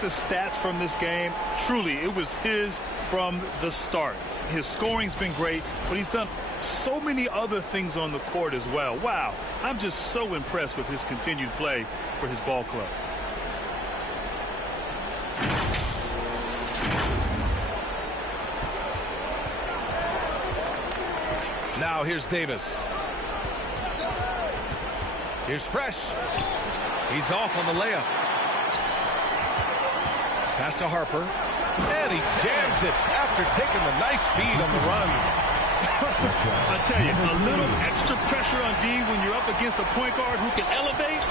The stats from this game, truly, it was his from the start. His scoring's been great, but he's done so many other things on the court as well. Wow, I'm just so impressed with his continued play for his ball club. Now here's Davis. Here's Fresh. He's off on the layup. Pass to Harper, and he jams it after taking the nice feed on the run. I tell you, a little extra pressure on D when you're up against a point guard who can elevate.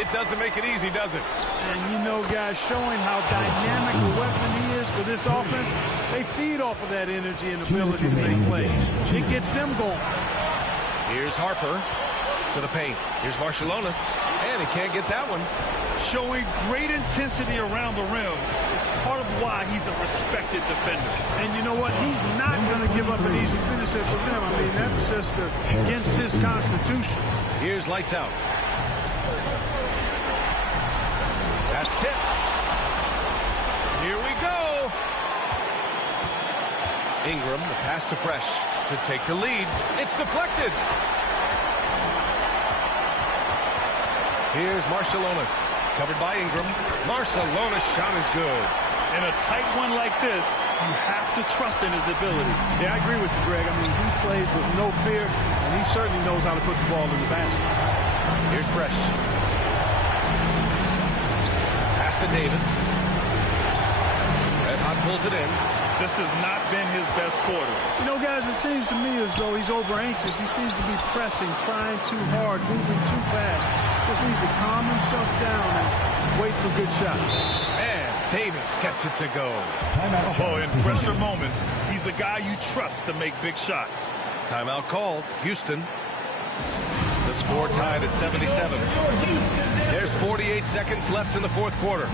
It doesn't make it easy, does it? And you know, guys, showing how dynamic a weapon he is for this offense, they feed off of that energy and ability to make plays. It gets them going. Here's Harper to the paint. Here's Marciulionis, and he can't get that one. Showing great intensity around the rim is part of why he's a respected defender. And you know what? He's not going to give up an easy finish at the rim. I mean, that's just against his constitution. Here's lights out. That's tipped. Here we go. Ingram, the pass to Fresh to take the lead. It's deflected. Here's Marciulionis. Covered by Ingram. Marciulionis' shot is good. In a tight one like this, you have to trust in his ability. Yeah, I agree with you, Greg. I mean, he plays with no fear, and he certainly knows how to put the ball in the basket. Here's Fresh. Pass to Davis. Red Hot pulls it in. This has not been his best quarter. You know, guys, it seems to me as though he's over-anxious. He seems to be pressing, trying too hard, moving too fast. Just needs to calm himself down and wait for good shots. And Davis gets it to go. Oh, in pressure moments, he's a guy you trust to make big shots. Timeout called. Houston. The score tied at 77. There's 48 seconds left in the fourth quarter.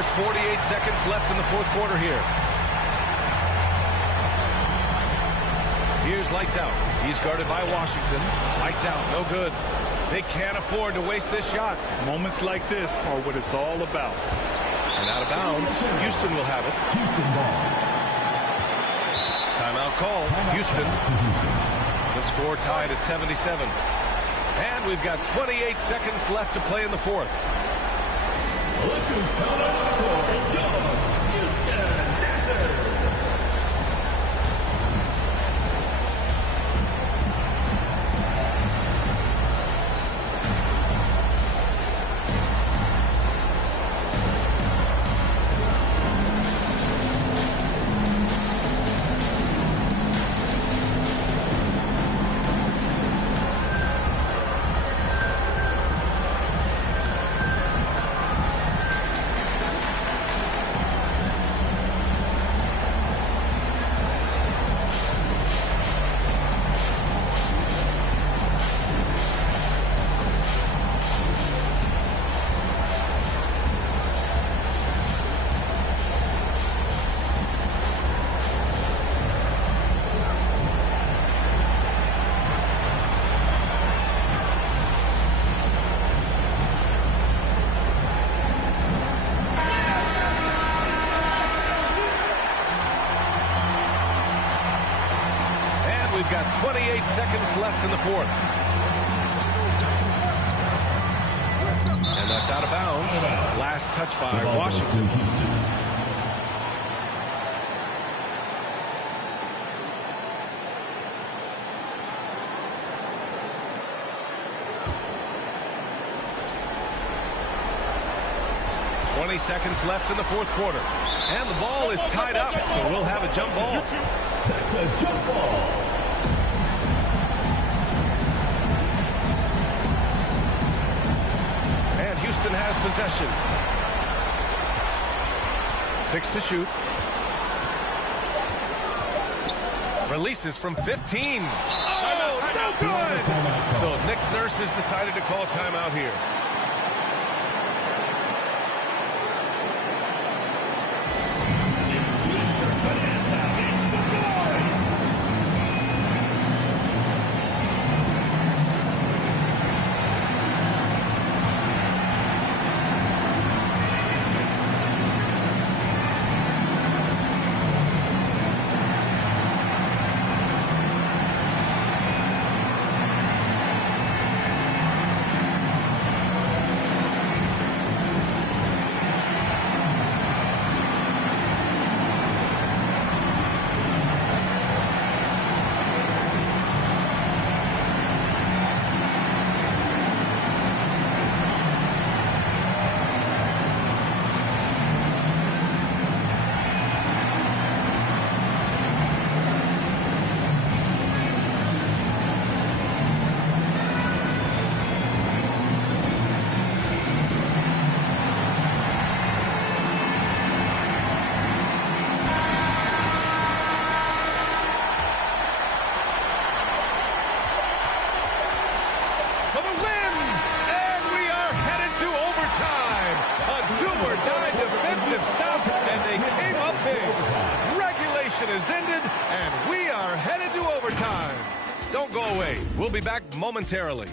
There's 48 seconds left in the fourth quarter here. Here's lights out. He's guarded by Washington. Lights out, no good. They can't afford to waste this shot. Moments like this are what it's all about. And out of bounds, Houston will have it. Houston ball. Timeout call, Houston. The score tied at 77. And we've got 28 seconds left to play in the fourth. Lakers count out the score. It's your Houston Dancers. We've got 28 seconds left in the fourth. And that's out of bounds. Last touch by Washington. Houston. 20 seconds left in the fourth quarter. And the ball is tied up, so we'll have a jump ball. That's a jump ball. And Houston has possession. 6 to shoot. Releases from 15. Oh, no good! So Nick Nurse has decided to call timeout here. possession is ended, and we are headed to overtime. Don't go away. We'll be back momentarily.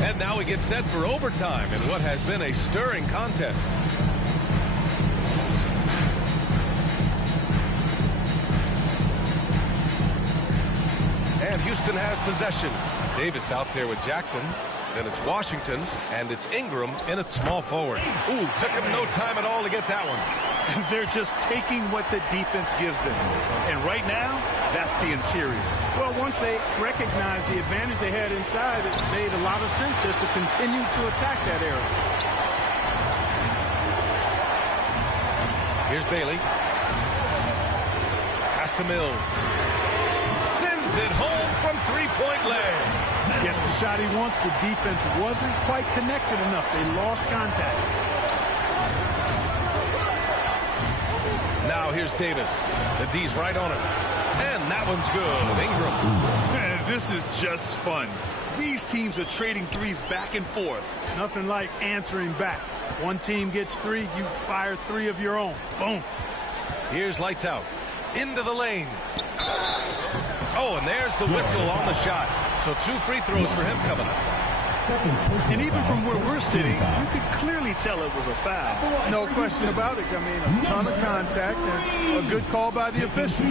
And now we get set for overtime in what has been a stirring contest. And Houston has possession. Davis out there with Jackson. Then it's Washington, and it's Ingram in at small forward. Ooh, took him no time at all to get that one. They're just taking what the defense gives them. And right now, that's the interior. Well, once they recognized the advantage they had inside, it made a lot of sense just to continue to attack that area. Here's Bailey. Pass to Mills. Sends it home from three-point land. Gets the shot he wants. The defense wasn't quite connected enough. They lost contact. Now here's Davis. The D's right on him. And that one's good. Ingram. Man, this is just fun. These teams are trading threes back and forth. Nothing like answering back. One team gets three, you fire three of your own. Boom. Here's lights out. Into the lane. Oh, and there's the whistle on the shot. So 2 free throws for him coming up. And even from where we're sitting, you could clearly tell it was a foul. No question about it. I mean, a ton of contact and a good call by the official.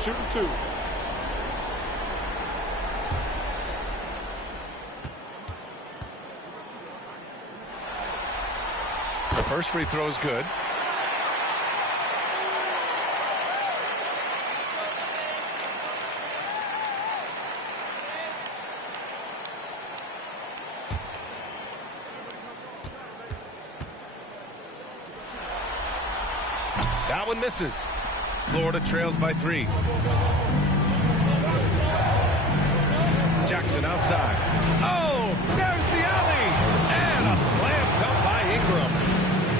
Shooting 2. The first free throw is good. That one misses. Florida trails by 3. Jackson outside. Oh, there's the alley. And a slam dunk by Ingram.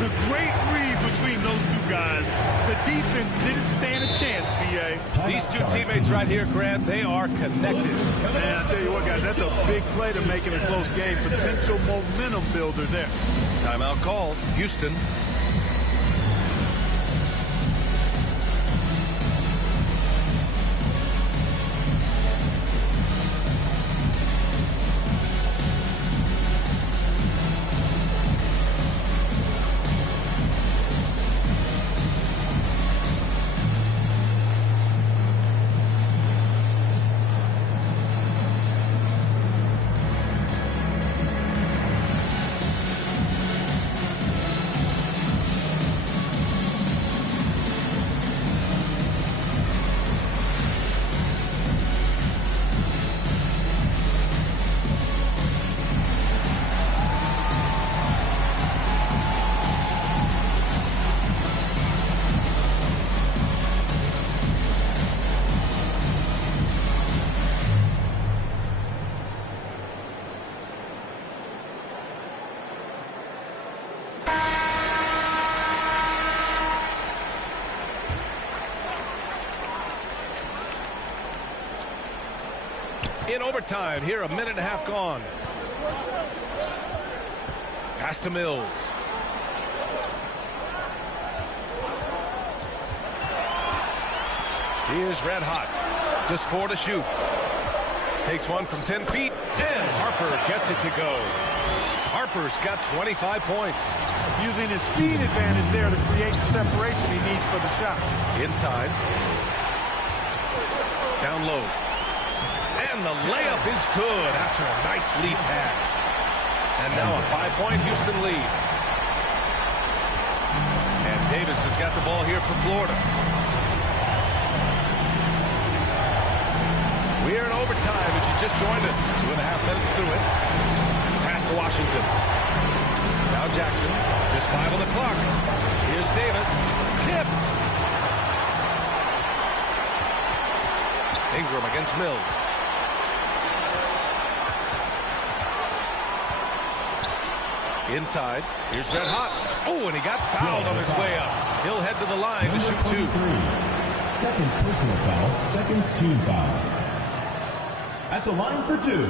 The great read between those two guys. The defense didn't stand a chance, B.A. These two teammates right here, Grant, they are connected. Man, I tell you what, guys, that's a big play to make it a close game. Potential momentum builder there. Timeout called. Houston. In overtime, here a minute and a half gone. Pass to Mills. He is red hot. Just 4 to shoot. Takes one from 10 feet, and Harper gets it to go. Harper's got 25 points. Using his speed advantage there to create the separation he needs for the shot. Inside. Down low. And the layup is good after a nice lead pass. And now a 5-point Houston lead. And Davis has got the ball here for Florida. We are in overtime as you just joined us. 2.5 minutes through it. Pass to Washington. Now Jackson, just 5 on the clock. Here's Davis, tipped. Ingram against Mills. Inside, here's Red Hot. Oh, and he got fouled on his way up. He'll head to the line to shoot 2. Second personal foul, second team foul. At the line for 2,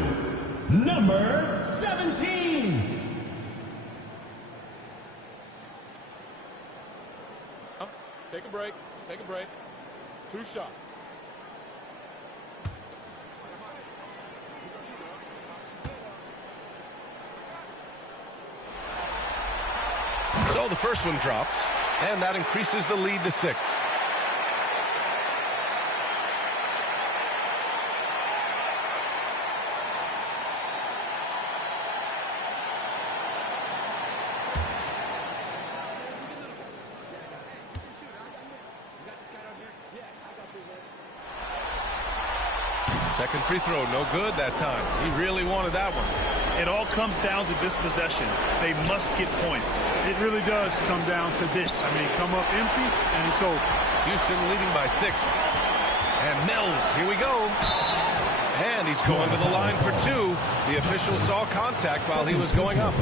number 17. Take a break. Take a break. 2 shots. So the first one drops, and that increases the lead to 6. Second free throw, no good that time. He really wanted that one. It all comes down to this possession. They must get points. It really does come down to this. I mean, come up empty, and it's over. Houston leading by 6. And Mills, here we go. And he's going to the line for 2. The official saw contact while he was going up.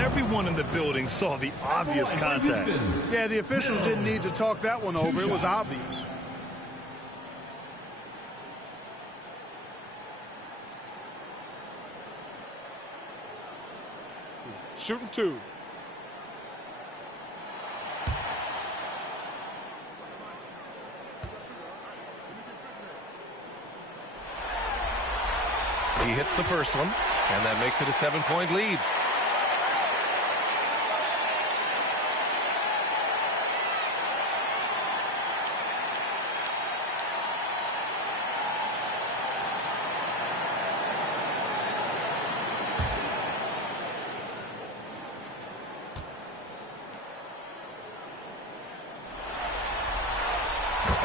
Everyone in the building saw the obvious contact. Yeah, the officials didn't need to talk that one over. It was obvious. Shooting 2. He hits the first one, and that makes it a 7-point lead.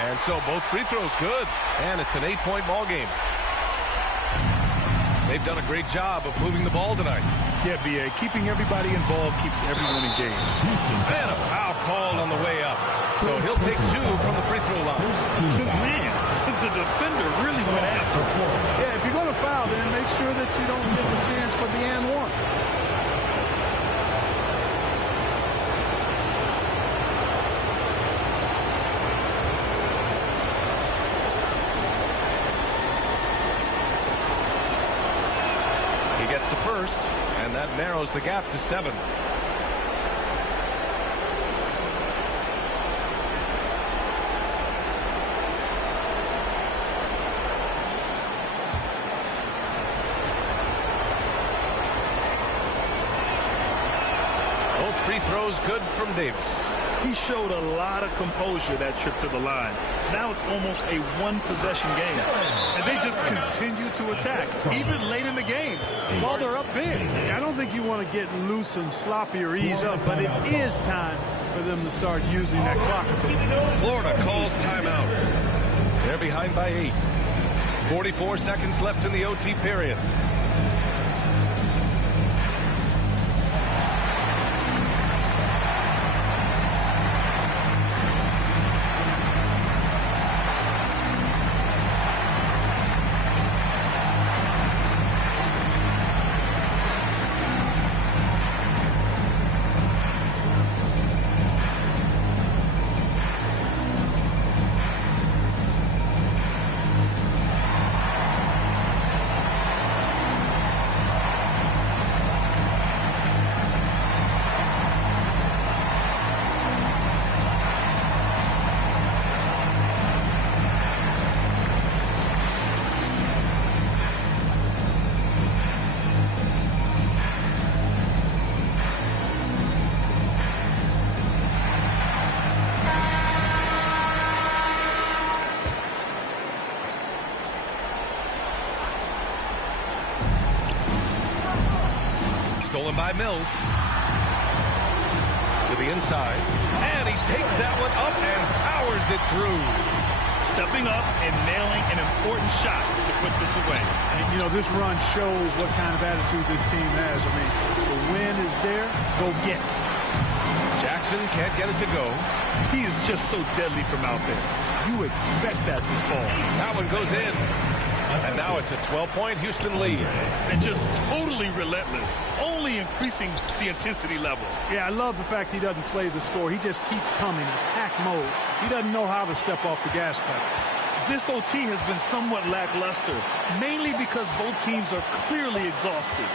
And so both free throws good, and it's an 8-point ball game. They've done a great job of moving the ball tonight. Yeah, B.A., keeping everybody involved keeps everyone engaged. And a foul called on the way up. So he'll take 2 from the free throw line. Man, the defender really went after him. Yeah, if you're going to foul, then make sure that you don't give a chance for the and one. Gets the first, and that narrows the gap to 7. Both free throws good from Davis. He showed a lot of composure that trip to the line. Now it's almost a one-possession game. And they just continue to attack, even late in the game, while they're up big. I don't think you want to get loose and sloppy or ease up, but it is time for them to start using that clock. Florida calls timeout. They're behind by 8. 44 seconds left in the OT period. Stolen by Mills. To the inside. And he takes that one up and powers it through. Stepping up and nailing an important shot to put this away. And, you know, this run shows what kind of attitude this team has. I mean, the win is there, go get it. Jackson can't get it to go. He is just so deadly from out there. You expect that to fall. That one goes in. And now it's a 12-point Houston lead. And just totally relentless, only increasing the intensity level. Yeah, I love the fact he doesn't play the score. He just keeps coming, attack mode. He doesn't know how to step off the gas pedal. This OT has been somewhat lackluster, mainly because both teams are clearly exhausted.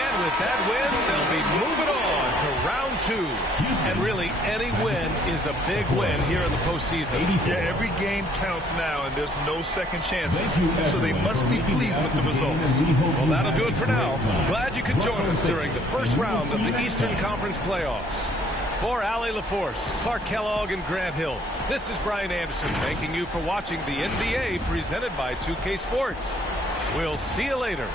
And with that win, they'll be moving on to round 2. And really, any win is a big win here in the postseason. Yeah, every game counts now, and there's no second chances. So they must be pleased with the results. Well, that'll do it for now. Glad you could join us during the first round of the Eastern Conference playoffs. For Allie LaForce, Clark Kellogg, and Grant Hill, this is Brian Anderson thanking you for watching the NBA presented by 2K Sports. We'll see you later.